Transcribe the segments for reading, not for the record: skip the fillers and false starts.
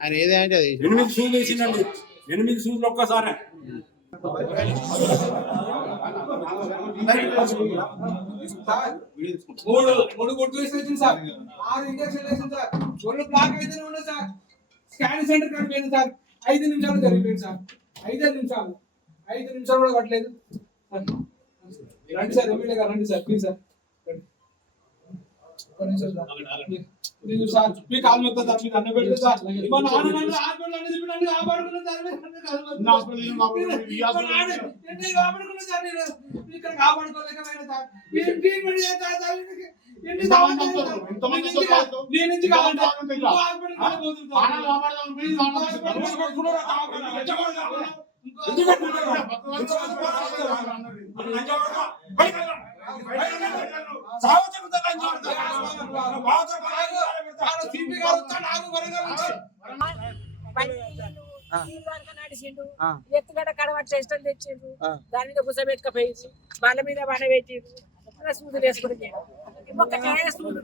ఆయన ఏదంటే అది 8 షూలు వేసిందండి. 8 షూలు ఒక్కసారి మూడు గుర్తు వేసి సార్, 6 ఇంజక్షన్ వేసింది సార్, ఒళ్ళు బ్లాక్ అయితేనే ఉన్నది సార్. స్కానింగ్ సెంటర్ కాడికి పోయింది సార్, 5 నిమిషాలు జరిగిపోయింది సార్. 5 నిమిషాలు కూడా పట్టలేదు. రండి సార్, ఎమ్మెల్యే గారు రండి sir, please sir. Please sir, మీ కాలు మొత్తం సార్, మీకు అన్న పెడితే సార్. మన ఆడవాళ్ళు హాస్పిటల్ అనేది నన్ను కాపాడుకున్న సార్, ఇక్కడ కాపాడుకోలేకపోయినా సార్. ట్రీట్మెంట్ చేస్తారు సార్. నడిచిండు, ఎత్తుగడ కడవట్ చేష్టం తెచ్చిండ్రు, దాని మీద గుసబెట్టుకపోయింది, వాళ్ళ మీద బండ పెట్టిండ్రు, సూదులు వేసుకుని ఒకటే సూదులు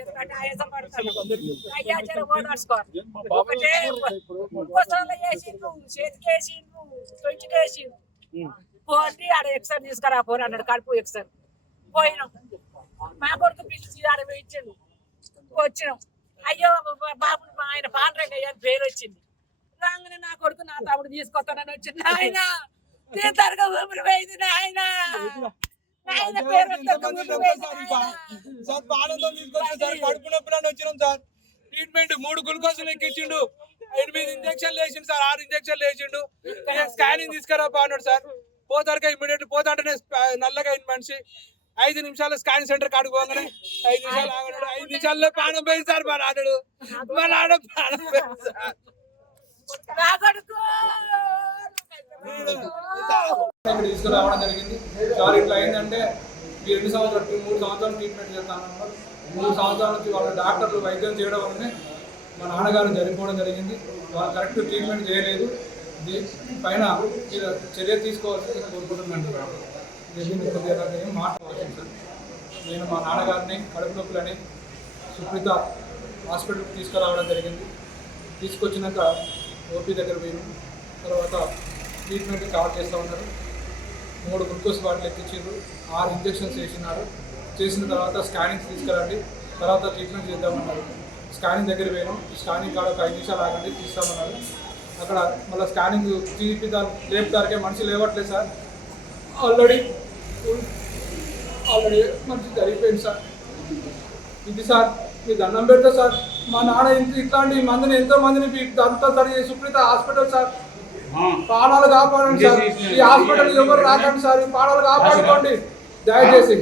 ఎందుకంటే ఆయాసం పడతాను. అయ్యా జర ఓదార్చుకోవాలి. ఒకటే వేసిండ్రు, చేతికి వేసిండ్రు, తొంచికి వేసిండ్రు. పోటీ ఆడ ఎక్సర్ తీసుకురా పోరు అన్నాడు, కడుపు ఎక్సర్. పోయినాం, మా కొడుకు పిలిచి ఆడ ఇచ్చిండు, వచ్చినాం. అయ్యో బాబు ఆయన పాండ్రంగయ్య అని పేరు వచ్చింది. రాగానే నా కొడుకు నా తమ్ముడు తీసుకొస్తానని వచ్చింది. ఆయన తీర్థంగా ఊపిరి పోయింది. ఆయన ట్రీట్మెంట్ 3 గ్లూకోజులు ఎక్కించిండు, 8 ఇంజక్షన్లు వేసిండు సార్, 6 ఇంజక్షన్లు వేసిండు. స్కానింగ్ తీసుకురా అన్నాడు సార్. పోతారుగా ఇమ్మీడియట్ పోతాంటేనే నల్లగా అయిన మనిషి. 5 నిమిషాలు స్కానింగ్ సెంటర్ కాడికి పోగానే 5 నిమిషాలు ఆగడు. 5 నిమిషాల్లో ప్రాణం పోయింది సార్. మా నాన్న ప్రాణం పోయింది సార్. తీసుకురావడం జరిగింది సార్. ఇట్లా అయిందంటే ఈ 3 సంవత్సరాలు ట్రీట్మెంట్ చేస్తాను. 3 సంవత్సరాల నుంచి వాళ్ళ డాక్టర్లు వైద్యం చేయడం వల్లనే మా నాన్నగారు చనిపోవడం జరిగింది. వాళ్ళు కరెక్ట్ ట్రీట్మెంట్ చేయలేదు. పైన చర్య తీసుకోవాల్సింది కోరుకుంటున్నాను. మాట్లాడుతుంది సార్. నేను మా నాన్నగారిని కడుపు నొప్పులని సుప్రీత హాస్పిటల్కి తీసుకురావడం జరిగింది. తీసుకొచ్చినాక ఓపీ దగ్గర పోయినాం. తర్వాత ట్రీట్మెంట్ కవర్ చేస్తూ ఉన్నారు. 3 గ్లూకోజ్ బాటిల్ ఎక్కించారు, 6 ఇంజక్షన్స్ వేసినారు. చేసిన తర్వాత స్కానింగ్స్ తీసుకురండి, తర్వాత ట్రీట్మెంట్ చేద్దామన్నారు. స్కానింగ్ దగ్గర పోయినాం. స్కానింగ్ కాడ ఒక 5 నిమిషాలు ఆగండి, తీస్తామన్నారు. అక్కడ మళ్ళీ స్కానింగ్ లేపుతారికే మనిషి లేవట్లేదు సార్. ఆల్రెడీ మంచి జరిగిపోయింది సార్. ఇది సార్ మీ దండం పెడతా సార్. మా నాన్న ఇట్లాంటి మందిని ఎంతో మందిని అంతా సరి సుప్రీత హాస్పిటల్ సార్. ప్రాణాలు కాపాడండి సార్. ఈ హాస్పిటల్ ఎవరు రాకండి సార్. ఈ ప్రాణాలు కాపాడుకోండి దయచేసి.